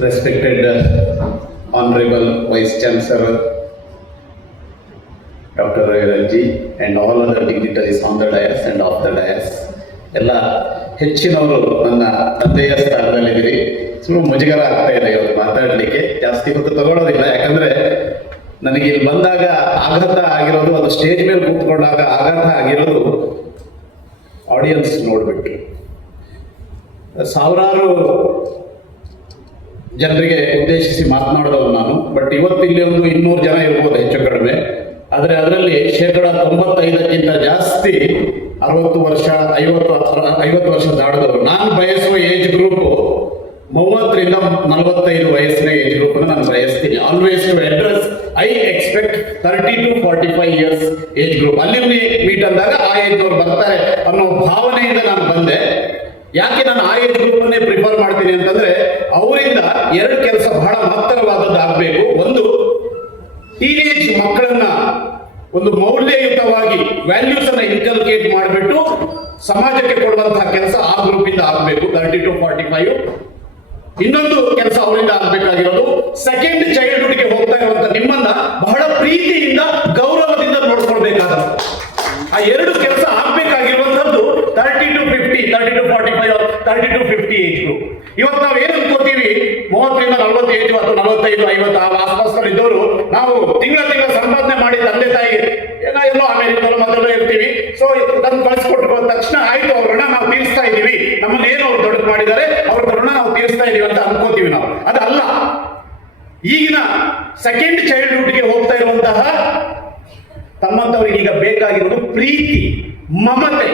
respected Honorable Vice Chancellor Dr. Ravi and all other dignitaries on the dais and off the dais. ಎಲ್ಲ ಹೆಚ್ಚಿನವರು ನನ್ನ ತಂದೆಯ ಸ್ಥಾನದಲ್ಲಿದ್ದೀರಿ. ಸ್ವಲ್ಪ ಮುಜುಗರ ಆಗ್ತಾ ಇದೆ ಇವತ್ತು ಮಾತಾಡಲಿಕ್ಕೆ, ಜಾಸ್ತಿ ಹೊತ್ತು ತಗೊಳ್ಳೋದಿಲ್ಲ. ಯಾಕಂದ್ರೆ ನನಗೆ ಇಲ್ಲಿ ಬಂದಾಗ ಆಘಾತ ಆಗಿರೋದು, ಅದು ಸ್ಟೇಜ್ ಮೇಲೆ ಕೂತ್ಕೊಂಡಾಗ ಆಘಾತ ಆಗಿರೋದು ಆಡಿಯನ್ಸ್ ನೋಡ್ಬಿಟ್ಟು. ಸಾವಿರಾರು ಜನರಿಗೆ ಉದ್ದೇಶಿಸಿ ಮಾತನಾಡಿದವರು ನಾನು. ಬಟ್ ಇವತ್ತು ಇಲ್ಲಿ ಒಂದು 200 ಜನ ಇರ್ಬೋದು ಹೆಚ್ಚು ಕಡಿಮೆ. ಆದರೆ ಅದರಲ್ಲಿ 95% ಜಾಸ್ತಿ 60 ವರ್ಷ 50 ವರ್ಷ ದಾಟಿದವರು. ನಾನು ಬಯಸುವ ಏಜ್ ಗ್ರೂಪ್ 30ರಿಂದ 45 ವಯಸ್ಸಿನ ಏಜ್ ಗ್ರೂಪ್ ನಾನು ಬಯಸ್ತೀನಿ. Always to address I expect 30 to 45 years age group. ಅಲ್ಲಿ ಮೀಟ್ ಅಂದಾಗ ಆ ಏಜ್ ಅವ್ರು ಬರ್ತಾರೆ ಅನ್ನೋ ಭಾವನೆಯಿಂದ ನಾನು ಬಂದೆ. ಯಾಕೆ ನಾನು ಆ ಏಜ್ ಗ್ರೂಪ್ ಅನ್ನೇ ಪ್ರಿಫರ್ ಮಾಡ್ತೀನಿ ಅಂತಂದ್ರೆ, ಅವರಿಂದ 2 ಕೆಲಸ ಬಹಳ ಮಹತ್ತರವಾದದ್ದು ಆಗಬೇಕು. ಒಂದು, ಟೀನೇಜ್ ಮಕ್ಕಳನ್ನ ಒಂದು ಮೌಲ್ಯಯುತವಾಗಿ ವ್ಯಾಲ್ಯೂಸ್ ಅನ್ನ ಇನ್ಕಲ್ಕೇಟ್ ಮಾಡಿಬಿಟ್ಟು ಸಮಾಜಕ್ಕೆ ಕೊಡುವಂತಹ ಕೆಲಸ ಆ ಗ್ರೂಪ್ ಇಂದ ಆಗಬೇಕು, 30 to 45. ಇನ್ನೊಂದು ಕೆಲಸ ಅವರಿಂದ ಆಗ್ಬೇಕಾಗಿರೋದು, ಸೆಕೆಂಡ್ ಚೈಲ್ಡ್ಹುಡ್ಗೆ ಹೋಗ್ತಾ ಇರುವಂತ ನಿಮ್ಮನ್ನ ಬಹಳ ಪ್ರೀತಿಯಿಂದ ಗೌರವದಿಂದ ನೋಡ್ಕೊಳ್ಬೇಕಾದ ಆ 2 ಕೆಲಸ ಆಗ್ಬೇಕಾಗಿರುವಂತದ್ದು 30 to 50, 30 to 45, 30 to 50 age group. ಇವತ್ತು ನಾವು ಏನ್ ಅನ್ಕೋತೀವಿ, 30ರಿಂದ 40 ಏಜ್ ಅಥವಾ 45, 50 ಆ ಆಸ್ಪಾಸ್ನಲ್ಲಿ ಇದ್ದವರು ನಾವು ತಿಂಗಳ ಸಂಪಾದನೆ ಮಾಡಿ ತಂದೆ ತಾಯಿಗೆ ಎಲ್ಲೋ ಅಮೆರಿಕದಲ್ಲೋ ಮೊದಲು ಇರ್ತೀವಿ. ಸೊ ತಂದು ಕಳಿಸ್ಕೊಟ್ಟು ತಕ್ಷಣ ಆಯ್ತು, ಅವ್ರ ಋಣ ನಾವು ತೀರಿಸ್ತಾ ಇದೀವಿ, ನಮ್ಮನ್ನ ಏನು ಅವ್ರು ದೊಡ್ಡ ಮಾಡಿದ್ದಾರೆ, ಅವ್ರ ಋಣ ನಾವು ತೀರಿಸ್ತಾ ಇದೀವಿ ಅಂತ ಅನ್ಕೋತೀವಿ ನಾವು. ಅದಲ್ಲ, ಈಗಿನ ಸೆಕೆಂಡ್ ಚೈಲ್ಡ್ಹುಡ್ಗೆ ಹೋಗ್ತಾ ಇರುವಂತಹ ತಮ್ಮಂತವರಿಗೆ ಈಗ ಬೇಕಾಗಿರೋದು ಪ್ರೀತಿ, ಮಮತೆ,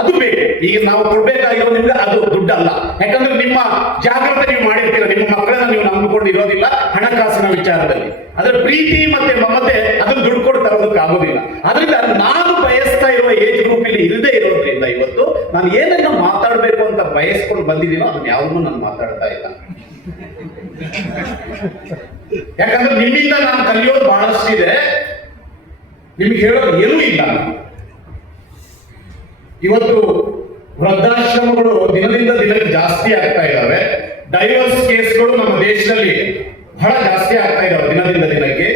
ಅದು ಬೇಕು. ಈಗ ನಾವು ಕೊಡ್ಬೇಕಾಗಿರೋದು ನಿಮ್ಗೆ ಅದು ದುಡ್ಡಲ್ಲ. ಯಾಕಂದ್ರೆ ನಿಮ್ಮ ಜಾಗ್ರತೆ ನೀವು ಮಾಡಿರ್ತೀರ, ನಿಮ್ಮ ಮಕ್ಕಳನ್ನ ನೀವು ನಂಬಿಕೊಂಡು ಇರೋದಿಲ್ಲ ಹಣಕಾಸಿನ ವಿಚಾರದಲ್ಲಿ. ಅದರ ಪ್ರೀತಿ ಮತ್ತೆ ಮಮತೆ ಅದನ್ನು ದುಡ್ಡು ಕೊಟ್ಟು ತರೋದಕ್ಕೆ ಆಗೋದಿಲ್ಲ. ಅದರಿಂದ ನಾನು ಬಯಸ್ತಾ ಇರುವ ಏಜ್ ಗ್ರೂಪ್ ಇಲ್ಲಿ ಇಲ್ಲದೆ ಇರೋದ್ರಿಂದ ಇವತ್ತು ನಾನು ಏನನ್ನ ಮಾತಾಡಬೇಕು ಅಂತ ಬಯಸ್ಕೊಂಡು ಬಂದಿದ್ದೀನೋ ಅದನ್ನ ಯಾವುದನ್ನು ನಾನು ಮಾತಾಡ್ತಾ ಇಲ್ಲ. ಯಾಕಂದ್ರೆ ನಿಮ್ಮಿಂದ ನಾನು ಕಲಿಯೋದು ಬಹಳಷ್ಟಿದೆ, ನಿಮ್ಗೆ ಹೇಳೋದು ಏನೂ ಇಲ್ಲ. ಇವತ್ತು ವೃದ್ಧಾಶ್ರಮಗಳು ದಿನದಿಂದ ದಿನಕ್ಕೆ ಜಾಸ್ತಿ ಆಗ್ತಾ ಇದ್ದಾವೆ. ಡೈವರ್ಸ್ ಕೇಸ್ಗಳು ನಮ್ಮ ದೇಶದಲ್ಲಿ ಬಹಳ ಜಾಸ್ತಿ ಆಗ್ತಾ ಇದ್ದಾವೆ ದಿನದಿಂದ ದಿನಕ್ಕೆ.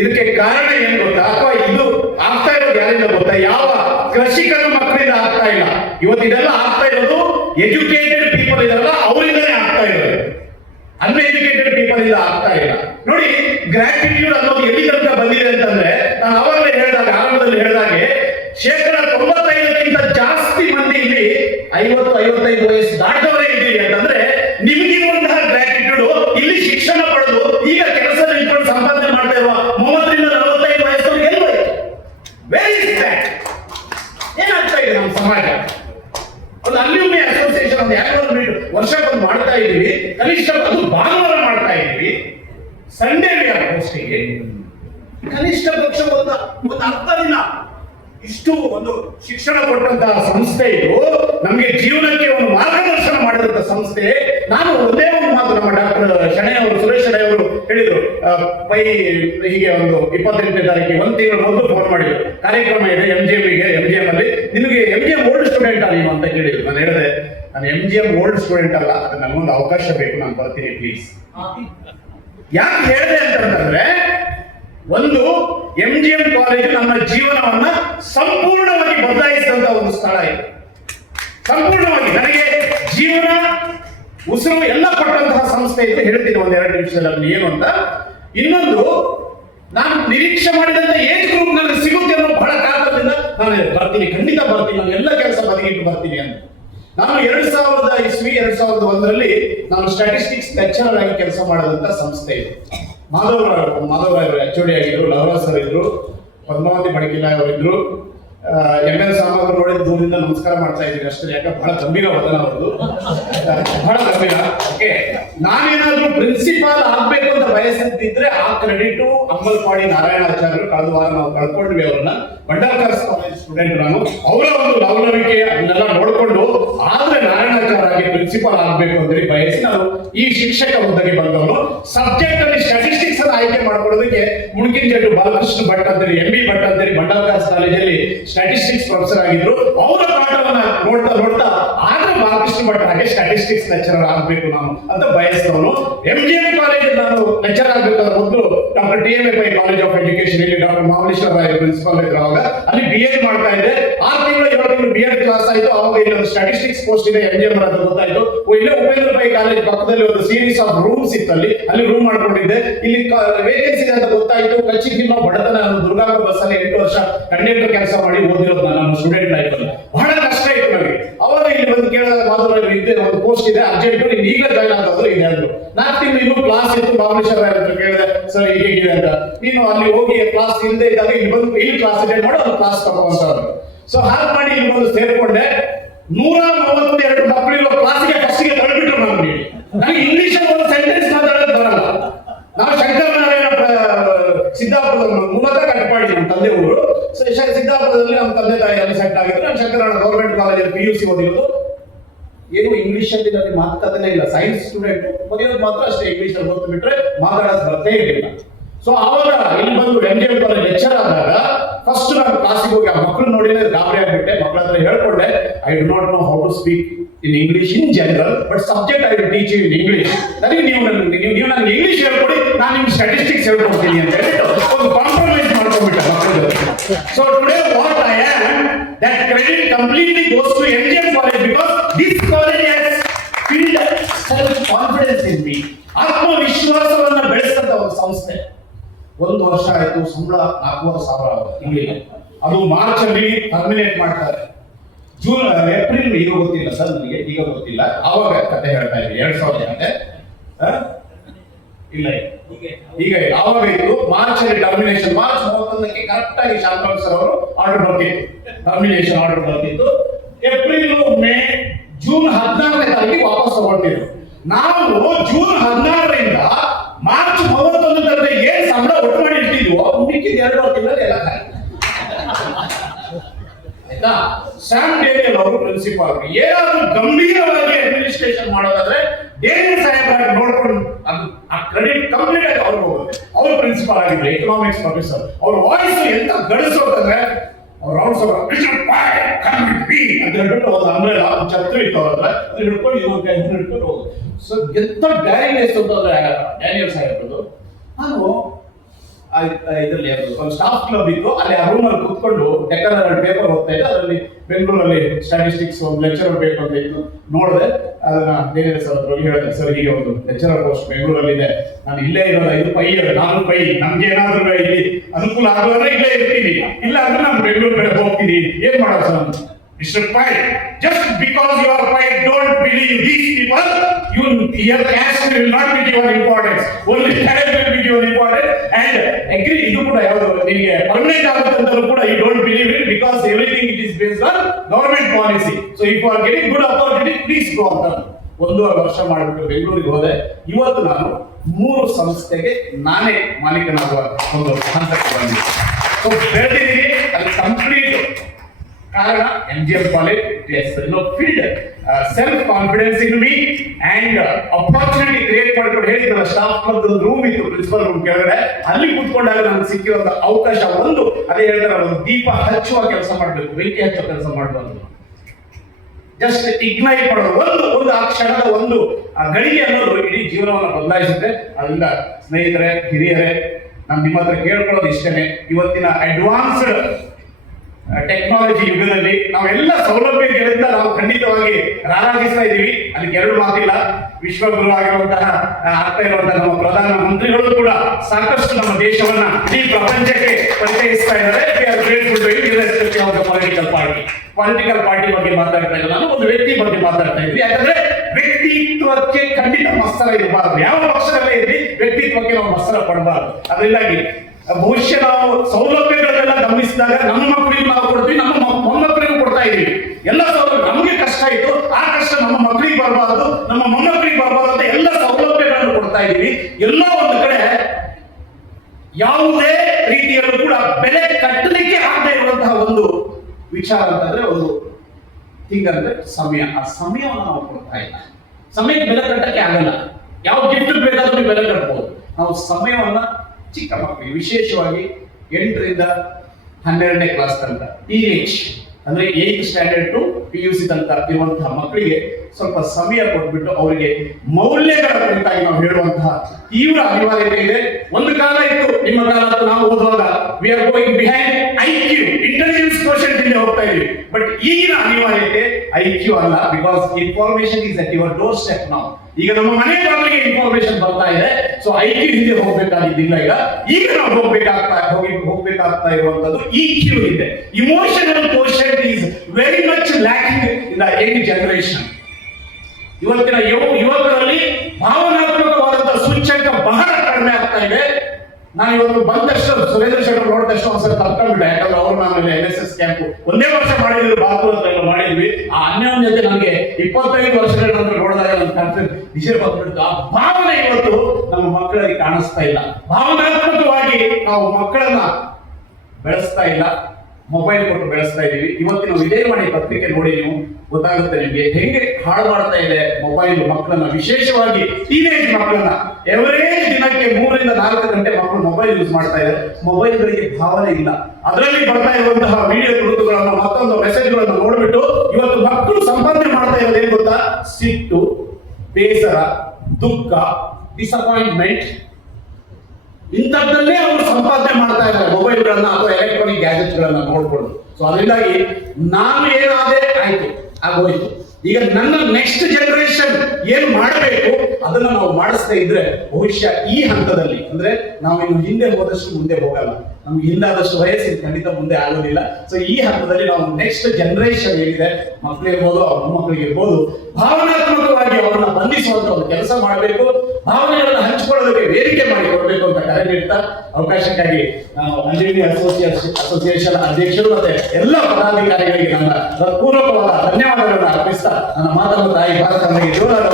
ಇದಕ್ಕೆ ಕಾರಣ ಏನ್ ಗೊತ್ತಾ? ಅಥವಾ ಇದು ಆಗ್ತಾ ಇರೋದು ಯಾರಿಂದ ಗೊತ್ತಾ? ಯಾವ ಕೃಷಿಕರ ಮಕ್ಕಳಿಂದ ಆಗ್ತಾ ಇಲ್ಲ. ಇವತ್ತು ಇದೆಲ್ಲ ಆಗ್ತಾ ಇರೋದು ಎಜುಕೇಟೆಡ್ ಪೀಪಲ್ ಇದಾರಲ್ಲ ಅವರಿಂದನೇ ಆಗ್ತಾ ಇರೋದು, ಅನ್ಎಜುಕೇಟೆಡ್ ಪೀಪಲ್ ಇಂದ ಆಗ್ತಾ ಇಲ್ಲ. ನೋಡಿ, ಗ್ರಾಟಿಟ್ಯೂಡ್ ಅನ್ನೋದು ಎಲ್ಲಿ ತನಕ ಬಂದಿದೆ ಅಂತಂದ್ರೆ, ನಾನು ಅವಾಗಲೇ ಹೇಳಿದಾಗ, ಆರಂಭದಲ್ಲಿ ಹೇಳಿದಾಗೆ 95% ಜಾಸ್ತಿ ಮಂದಿ ಇಲ್ಲಿ 50-55 ವಯಸ್ಸು ದಾಟದವರೇ ಇದ್ದೀರಿ ಅಂತಂದ್ರೆ, ನಿಮಗಿರುವಂತಹ ಗ್ರಾಟಿಟ್ಯೂಡ್ ಇಲ್ಲಿ ಶಿಕ್ಷಣ ಪಡೆದು ಈಗ ಕೆಲಸ ನಿಂತ್ಕೊಂಡು ಸಂಪಾದನೆ ಮಾಡ್ತಾ ಇರುವ 30ರಿಂದ 45 ವಯಸ್ಸವ್ರಿಗೆ ಎಲ್ಲಿ ಹೋಯ್ತು? Very bad. ಏನಾಗ್ತಾ ಇದೆ ನಮ್ಮ ಸಮಾಜ? ಒಂದು ಅಲ್ಯೂಮಿನಿ ಅಸೋಸಿಯೇಷನ್ ಒಂದು ವರ್ಷಕ್ಕೊಂದು ಮಾಡ್ತಾ ಇದೀವಿ, ಕನಿಷ್ಠ ಅದು ಭಾನುವಾರ ಮಾಡ್ತಾ ಇದೀವಿ, ಸಂಡೇ ಪೋಸ್ಟಿಗೆ ಕನಿಷ್ಠ ಪಕ್ಷ ಒಂದು ಅರ್ಥವಿಲ್ಲ. ಇಷ್ಟು ಒಂದು ಶಿಕ್ಷಣ ಕೊಟ್ಟಂತಹ ಸಂಸ್ಥೆ ಇದು, ನಮಗೆ ಜೀವನಕ್ಕೆ ಒಂದು ಮಾರ್ಗದರ್ಶನ ಮಾಡಿದಂತ ಸಂಸ್ಥೆ. ನಾನು ಒಂದೇ ಒಂದು ಮಾತು ನಮ್ಮ ಡಾಕ್ಟರ್ ಸುರೇಶ್ ಶೆಣೈ ಅವರು ಹೇಳಿದ್ರು, ಹೀಗೆ ಒಂದು 28ನೇ ತಾರೀಕಿಗೆ 1 ತಿಂಗಳ ಮೊದಲು ಫೋನ್ ಮಾಡಿದ್ರು, ಕಾರ್ಯಕ್ರಮ ಇದೆ MGM ಅಲ್ಲಿ, ನಿಮಗೆ MGM ಓಲ್ಡ್ ಸ್ಟೂಡೆಂಟ್ ನೀವು ಅಂತ ಕೇಳಿದ್ರು. ನಾನು ಹೇಳಿದೆ, ನಾನು MGM ಓಲ್ಡ್ ಸ್ಟೂಡೆಂಟ್ ಅಲ್ಲ, ಅದು ನನಗೊಂದು ಅವಕಾಶ ಬೇಕು, ನಾನು ಬರ್ತೀನಿ ಪ್ಲೀಸ್. ಯಾಕೆ ಹೇಳಿದೆ ಅಂತಂದ್ರೆ, ಒಂದು MGM ಕಾಲೇಜು ನಮ್ಮ ಜೀವನವನ್ನ ಸಂಪೂರ್ಣವಾಗಿ ಬದಲಾಯಿಸಿದಂತ ಒಂದು ಸ್ಥಳ ಇದೆ. ಸಂಪೂರ್ಣವಾಗಿ ನನಗೆ ಜೀವನ ಉಸಿರು ಎಲ್ಲ ಕೊಟ್ಟಂತಹ ಸಂಸ್ಥೆ ಇದೆ. ಹೇಳ್ತೀನಿ 1-2 ನಿಮಿಷದಲ್ಲಿ ಏನು ಅಂತ. ಇನ್ನೊಂದು, ನಾನು ನಿರೀಕ್ಷೆ ಮಾಡಿದಂತ ಏಜ್ ಗ್ರೂಪ್ ನನಗೆ ಸಿಗುತ್ತೆ ಅನ್ನೋ ಬಹಳ ಕಾರಣದಿಂದ ನಾನು ಬರ್ತೀನಿ, ಖಂಡಿತ ಬರ್ತೀನಿ, ನಾನು ಎಲ್ಲ ಕೆಲಸ ಬದಿಗಿಟ್ಟು ಬರ್ತೀನಿ ಅಂತ. ನಾನು 2001ರಲ್ಲಿ ನಾನು ಸ್ಟ್ಯಾಟಿಸ್ಟಿಕ್ಸ್ ಲೆಕ್ಚರರ್ ಆಗಿ ಕೆಲಸ ಮಾಡಿದಂತ ಸಂಸ್ಥೆ ಇದೆ. ಮಾಧವರಾಯ್ HOD ಆಗಿದ್ರು, ಲವರಾಜ್ ಸರ್ ಇದ್ರು, ಪದ್ಮಾವತಿ ಬಡಕಿಲ್ಲ ಅವರಿದ್ರು, ML ಸಾಮಗ್ರಿ ನೋಡಿದ ದೂರದಿಂದ ನಮಸ್ಕಾರ ಮಾಡ್ತಾ ಇದ್ದೀನಿ ಅಷ್ಟೇ. ಯಾಕೆ ಬಹಳ ಗಂಭೀರ ವದನ ಅವ್ರದ್ದು, ಬಹಳ ಗಂಭೀರ. ಓಕೆ, ನಾನೇನಾದ್ರೂ ಪ್ರಿನ್ಸಿಪಾಲ್ ಆಗ್ಬೇಕು ಅಂತ ಬಯಸಿದ್ರೆ ಆ ಕ್ರೆಡಿಟ್ ಅಂಬಲ್ಪಾಡಿ ನಾರಾಯಣಾಚಾರ್ಯರು. ಕಳೆದ ವಾರ ನಾವು ಕಳ್ಕೊಂಡ್ವಿ ಅವ್ರನ್ನ. ಬಂಡಾರ್ಕರ್ ಕಾಲೇಜ್ ಸ್ಟೂಡೆಂಟ್ ನಾನು. ಅವರ ಒಂದು ಲವಲವಿಕೆ ಅದನ್ನೆಲ್ಲ ನೋಡ್ಕೊಂಡು ಆದ್ರೆ ನಾರಾಯಣಾಚಾರ್ಯ ಆಗಿ ಪ್ರಿನ್ಸಿಪಾಲ್ ಆಗ್ಬೇಕು ಅಂತ ಬಯಸಿ ನಾನು ಈ ಶಿಕ್ಷಕ ಹುದ್ದೆಗೆ ಬಂದವನು. ಸಬ್ಜೆಕ್ಟ್ ಅಲ್ಲಿ ಸ್ಟ್ಯಾಟಿಸ್ಟಿಕ್ಸ್ ಅನ್ನು ಆಯ್ಕೆ ಮಾಡ್ಕೊಳ್ಳೋದಕ್ಕೆ ಮುಣಕಿನಜೆಟ್ಟು ಬಾಲಕೃಷ್ಣ ಭಟ್ ಅಂತೇಳಿ, MB ಭಟ್ ಅಂತೇಳಿ ಬಂಡಾರ್ಕರ್ ಕಾಲೇಜಲ್ಲಿ ಸ್ಟ್ಯಾಟಿಸ್ಟಿಕ್ಸ್ ಪ್ರೊಫೆಸರ್ ಆಗಿದ್ರು. ಅವರ ಪಾಠವನ್ನ ನೋಡ್ತಾ ಆದ್ರೆ ಬಾಲಕೃಷ್ಣ ಭಟ್ ಹಾಗೆ ಸ್ಟ್ಯಾಟಿಸ್ಟಿಕ್ಸ್ ಲೆಕ್ಚರರ್ ಆಗ್ಬೇಕು ನಾನು ಅಂತ ಬಯಸಿದವನು. MGM ಕಾಲೇಜ್ ನಾನು ಲೆಕ್ಚರ್ ಆಗ್ಬೇಕಾದ್ರೆ ಮೊದಲು doctor DMA Pai college of education ಇಲ್ಲಿ ಡಾಕ್ಟರ್ ಮಹಾಬಲೇಶ್ವರ ರಾಯ್ ಪ್ರಿನ್ಸಿಪಾಲ್ ಇದ್ರು. ಅವಾಗ ಅಲ್ಲಿ BA ಮಾಡ್ತಾ ಇದ್ದೆ. 6 ತಿಂಗಳು 7 ತಿಂಗಳು BEd ಕ್ಲಾಸ್ ಆಯ್ತು. ಅವಾಗ ಇಲ್ಲಿ ಒಂದು ಸ್ಟ್ಯಾಟಿಸ್ಟಿಕ್ಸ್ ಪೋಸ್ಟ್ ಇದೆ MGM ಅಂತ ಗೊತ್ತಾಯ್ತು. ಇಲ್ಲೇ ಉಪೇಂದ್ರ ಪೈ ಕಾಲೇಜ್ ಪಕ್ಕದಲ್ಲಿ ಒಂದು ಸೀರೀಸ್ ಆಫ್ ರೂಮ್ಸ್ ಇತ್ತು, ಅಲ್ಲಿ ರೂಮ್ ಮಾಡ್ಕೊಂಡಿದ್ದೆ. ಇಲ್ಲಿ ವೇಕೆನ್ಸಿ ಇದೆ ಅಂತ ಗೊತ್ತಾಯ್ತು. ಕಚ್ಚಿಗಿನ್ನೋ ಬಡತನ ದುರ್ಗಾಪುರ ಬಸ್ ಅಲ್ಲಿ 8 ವರ್ಷ ಕಂಡಕ್ಟರ್ ಕೆಲಸ ಮಾಡಿ ಓದಿರೋದು ನನ್ನ ಸ್ಟೂಡೆಂಟ್ ಲೈಫ್ ಅಲ್ಲಿ. ಬಹಳ ಕಷ್ಟ ಇತ್ತು ನನಗೆ. ಅವಾಗ ಇಲ್ಲಿ ಬಂದು ಕೇಳಿದಾಗ ಮಾತ್ರ ಇದ್ದೆ ಒಂದು ಪೋಸ್ಟ್ ಇದೆ ಅರ್ಜೆಂಟ್, ನೀನು ಈಗ ಜಾಯ್ನ್ ಆಗೋದು ಇದೆ ಅಂದ್ರು. 4 ತಿಂಗಳು ಇನ್ನೂ ಕ್ಲಾಸ್ ಇತ್ತು. ಮಹಾಬಲೇಶ್ವರ ಅಂತ ಕೇಳಿದೆ, ಸರ್ ಹೀಗಿದೆ ಅಂತ. ನೀನು ಅಲ್ಲಿ ಹೋಗಿ ಕ್ಲಾಸ್ ಇಲ್ಲದೆ ಇದ್ದಾಗ ಇಲ್ಲಿ ಬಂದು ಇಲ್ಲಿ ಕ್ಲಾಸ್ ಅಟೆಂಡ್ ಮಾಡಿ ಒಂದು ಕ್ಲಾಸ್ ತಗೊಂತ. ಸೊ ಹಾಗೆ ಮಾಡಿ ಇಲ್ಲಿ ಬಂದು ಸೇರ್ಕೊಂಡೆ. 132 ಮಕ್ಕಳಿರೋ ಕ್ಲಾಸ್ಗೆ ಫಸ್ಟ್ಗೆ ತಳ್ಳಿಬಿಟ್ರು ನಮಗೆ. ನನಗೆ ಇಂಗ್ಲಿಷ್ ಒಂದು ಸೆಂಟೆನ್ಸ್ ಮಾತಾಡೋದು ಬರಲ್ಲ. ನಾವು ಶಂಕರನಾರಾಯಣ ಸಿದ್ದಾಪುರದ ಮೂಲಕ ಕಟ್ಪಾಡಿ ನಮ್ಮ ತಂದೆ ಊರು. ಸಿದ್ದಾಪುರದಲ್ಲಿ ನಮ್ಮ ತಂದೆ ತಾಯಿ ಅಲ್ಲಿ ಸೆಟ್ ಆಗಿದ್ರು. ನಾನು ಶಂಕರನಾರಾಯಣ ಗೌರ್ಮೆಂಟ್ ಕಾಲೇಜಲ್ಲಿ PUC ಓದಿರೋದು. ಏನು ಇಂಗ್ಲಿಷ್ ಅಲ್ಲಿ ನನಗೆ ಮಾತುಕತೆ ಇಲ್ಲ. ಸೈನ್ಸ್ ಸ್ಟೂಡೆಂಟ್ ಓದಿರೋದು ಮಾತ್ರ ಅಷ್ಟೇ ಇಂಗ್ಲಿಷ್ ಅಲ್ಲಿ ಓದ್ತು ಬಿಟ್ರೆ ಮಾತಾಡೋದು ಬರ್ತೇ ಇರಲಿಲ್ಲ. ಸೊ ಆವಾಗ ಇಲ್ಲಿ ಬಂದು MGM ಕಾಲೇಜ್ ಲೆಕ್ಚರ್ ಆದಾಗ ಫಸ್ಟ್ ನಾನು ಕ್ಲಾಸಿಗೆ ಹೋಗಿ ಆ ಮಕ್ಕಳು ನೋಡಿದ್ರೆ ಗಾಬರಿ ಆಗ್ಬಿಟ್ಟೆ. ಮಕ್ಕಳ ಹತ್ರ ಹೇಳ್ಕೊಂಡೆ, I do not know how to speak in English in general, but subject I will teach you in English. ನನಗೆ ನೀವು ನನಗೆ ಇಂಗ್ಲಿಷ್ ಹೇಳ್ಕೊಡಿ, ನಾನು ನಿಮ್ಗೆ ಸ್ಟ್ಯಾಟಿಸ್ಟಿಕ್ಸ್ ಹೇಳ್ಕೊಡ್ತೀನಿ ಅಂತ ಹೇಳ್ಬಿಟ್ಟು ಒಂದು ಕಾಂಪ್ರಮೈಸ್ ಮಾಡ್ಕೊಂಡ್ಬಿಟ್ಟೆ ಮಕ್ಕಳು. So today what I am, that credit completely goes to MGM college because this college has built self-confidence in me. ಆತ್ಮವಿಶ್ವಾಸವನ್ನು ಬೆಳೆಸಿದಂತ ಒಂದು ಸಂಸ್ಥೆ. 1 ವರ್ಷ ಆಯ್ತು, ಸಂಬಳ 4,500 ತಿಂಗಳಿಗೆ. ಅದು ಮಾರ್ಚ್ ಅಲ್ಲಿ ಟರ್ಮಿನೇಟ್ ಮಾಡ್ತಾರೆ. ಏಪ್ರಿಲ್ ಈಗ ಗೊತ್ತಿಲ್ಲ ಸರ್ ನನಗೆ, ಈಗ ಗೊತ್ತಿಲ್ಲ. ಆವಾಗ ಕತೆ ಹೇಳ್ತಾ ಇದ್ವಿ 2000 ಕತೆ ಇಲ್ಲ ಈಗ ಆವಾಗ ಇತ್ತು. ಮಾರ್ಚ್ ಅಲ್ಲಿ ಟರ್ಮಿನೇಷನ್. ಮಾರ್ಚ್ 31ಕ್ಕೆ ಕರೆಕ್ಟ್ ಆಗಿ ಶಾಂತರಾಮ್ ಸರ್ ಅವರು ಆರ್ಡರ್ ಬರ್ತಿತ್ತು, ಟರ್ಮಿನೇಷನ್ ಆರ್ಡರ್ ಬರ್ತಿತ್ತು. ಏಪ್ರಿಲ್ ಮೇ ಜೂನ್ 14ನೇ ತಾರೀಕಿಗೆ ವಾಪಸ್ ತಗೊಳ್ತಿದ್ರು. ನಾವು ಜೂನ್ 16ರಿಂದ ಮಾರ್ಚ್ 31 ತನಕ ಏನ್ ಸಂಬಳ ಒಟ್ಟು ಮಾಡಿ ಇಟ್ಟಿದ್ವೋ ಮಿಕ್ಕಿದ 2 ತಿಂಗಳಲ್ಲಿ ಎಲ್ಲ ಖಾಲಿ ಆಯ್ತಾ. ಸ್ಯಾಮ್ ಡೇನಿಯಲ್ ಅವರು ಪ್ರಿನ್ಸಿಪಾಲ್. ಏನಾದ್ರೂ ಗಂಭೀರವಾಗಿ ಅಡ್ಮಿನಿಸ್ಟ್ರೇಷನ್ ಮಾಡೋದಾದ್ರೆ ಡೇನಿಯಲ್ ಸಾಹೇಬ್ ನೋಡ್ಕೊಂಡು ಅದು ಆ ಕ್ರೆಡಿಟ್ ಕಂಪ್ಲೀಟ್ ಆಗಿ ಅವ್ರಿಗೆ ಹೋಗುತ್ತೆ. ಅವ್ರು ಪ್ರಿನ್ಸಿಪಾಲ್ ಆಗಿದ್ರು, ಎಕನಾಮಿಕ್ಸ್ ಪ್ರೊಫೆಸರ್. ಅವ್ರ ವಾಯ್ಸ್ ಎಂತ ಗಡಿಸು ಅಂತಂದ್ರೆ ಅವ್ರು ಅಂತ ಹೇಳ್ಬಿಟ್ಟು ಒಂದು ಅಂಬ್ರೆಲಾ ಛತ್ರಿ ಇತ್ತು ಅವ್ರ ಹತ್ರ, ಅದು ಹಿಡ್ಕೊಂಡು ಇನ್ನೊಂದು ಕೈ ಹಿಡ್ಕೊಂಡು ಹೋಗುದು. ಸೊ ಎಂತ ಡೈರಿನೆಸ್ ಅಂತಂದ್ರೆ ಡ್ಯಾನಿಯಲ್ ಸಾಹೇಬ್ರದ್ದು. ನಾನು ಇದರಲ್ಲಿ ಒಂದು ಸ್ಟಾಫ್ ಕ್ಲಬ್ ಇತ್ತು, ಅಲ್ಲಿ ಆ ರೂಮ್ ಅಲ್ಲಿ ಕೂತ್ಕೊಂಡು ಡೆಕ್ಕರ್ ಪೇಪರ್ ಓದ್ತಾ ಇದ್ದೆ. ಅದರಲ್ಲಿ ಬೆಂಗಳೂರಲ್ಲಿ ಸ್ಟ್ಯಾಟಿಸ್ಟಿಕ್ಸ್ ಒಂದು ಲೆಕ್ಚರರ್ ಬೇಕು ಅಂತ ಇತ್ತು. ನೋಡಿದೆ ಅದನ್ನ ಡೇನಿಯಲ್ ಸರ್ ಹತ್ರ ಹೇಳಿದೆ, ಸರ್ ಹೀಗೆ ಒಂದು ಲೆಕ್ಚರರ್ ಪೋಸ್ಟ್ ಬೆಂಗಳೂರಲ್ಲಿ ಇದೆ, ನಾನು ಇಲ್ಲೇ ಇರೋದು 5 ಪೈ 4 ಪೈ, ನಮ್ಗೆ ಏನಾದ್ರೂ ಇಲ್ಲಿ ಅನುಕೂಲ ಆಗೋದ್ರೆ ಇಲ್ಲೇ ಇರ್ತೀನಿ, ಇಲ್ಲ ಅಂದ್ರೆ ನಾನು ಬೆಂಗಳೂರು ಕಡೆ ಹೋಗ್ತೀನಿ, ಏನ್ ಮಾಡೋದು sir? Mr. Pai, just because you are Pai, don't believe these people. Your caste will not be given importance. Only talent will be given importance. And agree, ಇದು ಕೂಡ ಯಾವುದು ನಿಮಗೆ ಪರ್ಮನೆಂಟ್ ಆಗುತ್ತೆ ಅಂತಲೂ ಕೂಡ you don't believe it because everything it is based on government policy. So if you are getting good opportunity, please go ಅಂತ 1.5 ವರ್ಷ ಮಾಡಿಬಿಟ್ಟು ಬೆಂಗಳೂರಿಗೆ ಹೋದೆ. ಇವತ್ತು ನಾನು 3 ಸಂಸ್ಥೆಗೆ ನಾನೇ ಮಾಲೀಕನಾಗುವ ಒಂದು ಹಂತಕ್ಕೆ ಬಂದಿದ್ದೆ. ಸೊ ಬೆಳೆದಿದ್ದೀನಿ. ಅದು ಕಂಪ್ಲೀಟ್ ಕಾರಣ MGM college. Filled self-confidence in me and opportunity create ಮಾಡ್ಕೊಂಡು ಹೇಳಿದ್ರಲ್ಲ ಸ್ಟಾಫ್ ಕ್ಲಬ್ ಒಂದು ರೂಮ್ ಇತ್ತು ಪ್ರಿನ್ಸಿಪಲ್ ರೂಮ್ ಕೆಳಗಡೆ. ಅಲ್ಲಿ ಕೂತ್ಕೊಂಡಾಗ ನನಗೆ ಸಿಕ್ಕಿರೋ ಅವಕಾಶ ಒಂದು ಅದೇ ಹೇಳ್ತಾರೆ, ಒಂದು ದೀಪ ಹಚ್ಚುವ ಕೆಲಸ ಮಾಡಬೇಕು, ಬೆಂಕಿ ಹಚ್ಚುವ ಕೆಲಸ ಮಾಡಬಾರ್ದು, ಜಸ್ಟ್ ಇಗ್ನೈಟ್ ಮಾಡೋದು. ಒಂದು ಆ ಕ್ಷಣದ ಒಂದು ಆ ಗಳಿಗೆ ಅನ್ನೋದು ಇಡೀ ಜೀವನವನ್ನು ಬದಲಾಯಿಸುತ್ತೆ. ಅದರಿಂದ ಸ್ನೇಹಿತರೆ, ಹಿರಿಯರೇ, ನಾನು ನಿಮ್ಮ ಹತ್ರ ಕೇಳ್ಕೊಳ್ಳೋದು ಇಷ್ಟೇನೆ. ಇವತ್ತಿನ ಅಡ್ವಾನ್ಸ್ಡ್ ಟೆಕ್ನಾಲಜಿ ಯುಗದಲ್ಲಿ ನಾವೆಲ್ಲ ಸೌಲಭ್ಯಗಳಿಂದ ನಾವು ಖಂಡಿತವಾಗಿ ರಾರಾಜಿಸ್ತಾ ಇದ್ದೀವಿ. ಅದಕ್ಕೆ 2 ಮಾತಿಲ್ಲ. ವಿಶ್ವಗುರು ಆಗಿರುವಂತಹ ಆಗ್ತಾ ಇರುವಂತಹ ನಮ್ಮ ಪ್ರಧಾನ ಮಂತ್ರಿಗಳು ಕೂಡ ಸಾಕಷ್ಟು ನಮ್ಮ ದೇಶವನ್ನ ಈ ಪ್ರಪಂಚಕ್ಕೆ ಪರಿಚಯಿಸ್ತಾ ಇದ್ದಾರೆ. ಪೊಲಿಟಿಕಲ್ ಪಾರ್ಟಿ ಬಗ್ಗೆ ಮಾತಾಡ್ತಾ ಇಲ್ಲ ನಾನು, ಒಂದು ವ್ಯಕ್ತಿ ಬಗ್ಗೆ ಮಾತಾಡ್ತಾ ಇದ್ವಿ. ಯಾಕಂದ್ರೆ ವ್ಯಕ್ತಿತ್ವಕ್ಕೆ ಖಂಡಿತ ಮತ್ಸರ ಇರಬಾರ್ದು. ಯಾವ ಪಕ್ಷದಲ್ಲೇ ಇರಲಿ ವ್ಯಕ್ತಿತ್ವಕ್ಕೆ ನಾವು ಮತ್ಸರ ಪಡಬಾರ್ದು. ಅದರಿಂದಾಗಿ ಬಹುಶಃ ನಾವು ಸೌಲಭ್ಯಗಳನ್ನೆಲ್ಲ ಗಮನಿಸಿದಾಗ ನಮ್ಮ ಮಕ್ಕಳಿಗೆ ನಾವು ಕೊಡ್ತೀವಿ, ನಮ್ಮ ಮೊಮ್ಮಕ್ಕಳಿಗೂ ಕೊಡ್ತಾ ಇದೀವಿ. ಎಲ್ಲ ಸೌಲಭ್ಯ ನಮಗೆ ಕಷ್ಟ ಆಯ್ತು, ಆ ಕಷ್ಟ ನಮ್ಮ ಮಕ್ಕಳಿಗೆ ಬರಬಾರದು, ನಮ್ಮ ಮೊಮ್ಮಕ್ಕಳಿಗೆ ಬರಬಾರದು ಅಂತ ಎಲ್ಲ ಸೌಲಭ್ಯಗಳನ್ನು ಕೊಡ್ತಾ ಇದೀವಿ. ಎಲ್ಲೋ ಒಂದು ಕಡೆ ಯಾವುದೇ ರೀತಿಯಲ್ಲೂ ಕೂಡ ಬೆಲೆ ಕಟ್ಟಲಿಕ್ಕೆ ಆಗದೆ ಇರುವಂತಹ ಒಂದು ವಿಚಾರ ಅಂತಂದ್ರೆ ಒಂದು ಥಿಂಗ್ ಅಂದ್ರೆ ಸಮಯ. ಆ ಸಮಯವನ್ನು ನಾವು ಕೊಡ್ತಾ ಇಲ್ಲ. ಸಮಯಕ್ಕೆ ಬೆಲೆ ಕಟ್ಟಕ್ಕೆ ಆಗಲ್ಲ. ಯಾವ ಗಿಫ್ಟ್ ಬೇಕಾದ್ರೂ ಬೆಲೆ ಕಟ್ಬೋದು. ನಾವು ಸಮಯವನ್ನ ಚಿಕ್ಕ ಮಕ್ಕಳಿಗೆ, ವಿಶೇಷವಾಗಿ 8ರಿಂದ 12ನೇ ಕ್ಲಾಸ್ ತನಕ ಟೀನೇಜ್ ಅಂದ್ರೆ 8th ಸ್ಟ್ಯಾಂಡರ್ಡ್ ಟು PUC ತನಕ ಇರುವಂತಹ ಮಕ್ಕಳಿಗೆ ಸ್ವಲ್ಪ ಸಮಯ ಕೊಟ್ಬಿಟ್ಟು ಅವರಿಗೆ ಮೌಲ್ಯಗಳ ಕುರಿತಾಗಿ ನಾವು ಹೇಳುವಂತಹ ತೀವ್ರ ಅನಿವಾರ್ಯತೆ ಇದೆ. ಒಂದು ಕಾಲ ಇತ್ತು, ನಿಮ್ಮ ಕಾಲ ನಾವು ಓದುವಾಗ we are going behind IQ, intelligence quotient ಇಂದ ಹೋಗ್ತಾ ಇದೀವಿ. ಬಟ್ ಈಗಿನ ಅನಿವಾರ್ಯತೆ IQ ಅಲ್ಲ, because information is at your doorstep ನಾವು. ಈಗ ನಮ್ಮ ಮನೆ ಬಾಗಿಲಿಗೆ ಇನ್ಫಾರ್ಮೇಶನ್ ಬರ್ತಾ ಇದೆ. ಸೊ IQ ಹಿಂದೆ ಹೋಗ್ಬೇಕಾಗಿದ್ದಿಲ್ಲ. ಈಗ ನಾವು ಹೋಗ್ಬೇಕಾಗ್ತಾ ಇರುವಂತದ್ದು EQ ಇದೆ. Emotional quotient is very much lacking in the young generation. ಇವತ್ತಿನ ಯುವಕರಲ್ಲಿ ಭಾವನಾತ್ಮಕವಾದಂತಹ ಸೂಚ್ಯಂಕ ಬಹಳ ಕಡಿಮೆ ಆಗ್ತಾ ಇದೆ. ನಾನು ಇವತ್ತು ಬಂದಷ್ಟು ಸುರೇಂದ್ರ ಶೆಟ್ಟರ್ ನೋಡಿದಷ್ಟು ಒಂದ್ಸರಿ ತಪ್ಕೊಂಡ್ಬಿಟ್ಟೆ. ಯಾಕಂದ್ರೆ ಅವ್ರು ನಾನು NSS ಕ್ಯಾಂಪ್ ಒಂದೇ ವರ್ಷ ಮಾಡಿದ್ರು, ಬಾಪುರ ಮಾಡಿದ್ವಿ. ಆ ಅನ್ಯೋನ್ಯತೆ ನನಗೆ 25 ವರ್ಷಗಳ ನಂತರ ನೋಡಿದಾಗ ನನ್ನ ಕನ್ಫ್ಯೂಸ್ ವಿಷಯ ಬಂದ್ಬಿಡ್ತು. ಆ ಭಾವನೆ ಇವತ್ತು ನಮ್ಮ ಮಕ್ಕಳಲ್ಲಿ ಕಾಣಿಸ್ತಾ ಇಲ್ಲ. ಭಾವನಾತ್ಮಕವಾಗಿ ನಾವು ಮಕ್ಕಳನ್ನ ಬೆಳೆಸ್ತಾ ಇಲ್ಲ, ಮೊಬೈಲ್ ಕೊಟ್ಟು ಬೆಳೆಸ್ತಾ ಇದೀವಿ. ಇವತ್ತಿನ ವಿಜಯವಾಣಿ ಪತ್ರಿಕೆ ನೋಡಿ ನೀವು ಗೊತ್ತಾಗುತ್ತೆ ನಿಮಗೆ ಹೆಂಗೆ ಹಾಳು ಮಾಡ್ತಾ ಇದೆ ಮೊಬೈಲ್ ಮಕ್ಕಳನ್ನ, ವಿಶೇಷವಾಗಿ ಟೀನೇಜ್ ಮಕ್ಕಳನ್ನ. ಎವರೇಜ್ ದಿನಕ್ಕೆ 3 ರಿಂದ 4 ಗಂಟೆ ಮಕ್ಕಳು ಮೊಬೈಲ್ ಯೂಸ್ ಮಾಡ್ತಾ ಇದ್ದಾರೆ. ಮೊಬೈಲ್ಗಳಿಗೆ ಭಾವನೆ ಇಲ್ಲ. ಅದರಲ್ಲಿ ಬರ್ತಾ ಇರುವಂತಹ ವಿಡಿಯೋ ತುಣುಕುಗಳನ್ನ, ಮತ್ತೊಂದು ಮೆಸೇಜ್ಗಳನ್ನು ನೋಡ್ಬಿಟ್ಟು ಇವತ್ತು ಮಕ್ಕಳು ಸಂಪಾದನೆ ಮಾಡ್ತಾ ಇರೋದು ಏನ್ ಗೊತ್ತಾ? ಸಿಟ್ಟು, ಬೇಸರ, ದುಃಖ, ಡಿಸಪಾಯಿಂಟ್ಮೆಂಟ್, ಇಂಥದ್ದನ್ನೇ ಅವರು ಸಂಪಾದನೆ ಮಾಡ್ತಾ ಇದ್ದಾರೆ ಮೊಬೈಲ್ಗಳನ್ನ ಅಥವಾ ಎಲೆಕ್ಟ್ರಾನಿಕ್ ಗ್ಯಾಜೆಟ್ಸ್ ಗಳನ್ನ ನೋಡ್ಕೊಂಡು. ಸೊ ಅದರಿಂದಾಗಿ ನಾನು ಏನಾದೆ ಆಯ್ತು, ಆಗೋಯ್ತು. ಈಗ ನನ್ನ ನೆಕ್ಸ್ಟ್ ಜನರೇಷನ್ ಏನ್ ಮಾಡಬೇಕು ಅದನ್ನ ನಾವು ಮಾಡಿಸ್ತಾ ಇದ್ರೆ ಬಹುಶಃ ಈ ಹಂತದಲ್ಲಿ, ಅಂದ್ರೆ ನಾವು ಇನ್ನು ಹಿಂದೆ ಹೋದಷ್ಟು ಮುಂದೆ ಹೋಗಲ್ಲ. ನಮ್ಗೆ ಹಿಂದಾದಷ್ಟು ವಯಸ್ಸಿನ ಖಂಡಿತ ಮುಂದೆ ಆಗೋದಿಲ್ಲ. ಸೊ ಈ ಹಂತದಲ್ಲಿ ನಾವು ನೆಕ್ಸ್ಟ್ ಜನರೇಷನ್ ಏನಿದೆ, ಮಕ್ಕಳಿರ್ಬೋದು, ಅವ್ರ ಮೊಮ್ಮಕ್ಕಳಿಗಿರ್ಬೋದು, ಭಾವನಾತ್ಮಕವಾಗಿ ಅವರನ್ನ ಬಂಧಿಸುವಂತ ಒಂದು ಕೆಲಸ ಮಾಡಬೇಕು. ಭಾವನೆಗಳನ್ನ ಹಂಚಿಕೊಳ್ಳೋದಕ್ಕೆ ವೇದಿಕೆ ಮಾಡಿ ಕೊಡಬೇಕು ಅಂತ ಕರೆ ನೀಡ್ತಾ ಅವಕಾಶಕ್ಕಾಗಿ ನಾನು ಅಂಜಲಿ ಅಸೋಸಿಯೇಷನ್ ಅಧ್ಯಕ್ಷರು ಮತ್ತೆ ಎಲ್ಲ ಪದಾಧಿಕಾರಿಗಳಿಗೆ ನನ್ನ ಪೂರ್ವಕವಾದ ಧನ್ಯವಾದಗಳನ್ನು ಅರ್ಪಿಸ್ತಾ ನನ್ನ ಮಾತನ್ನು ತಾಯಿ ಭಾರತ ಜೋರಾದ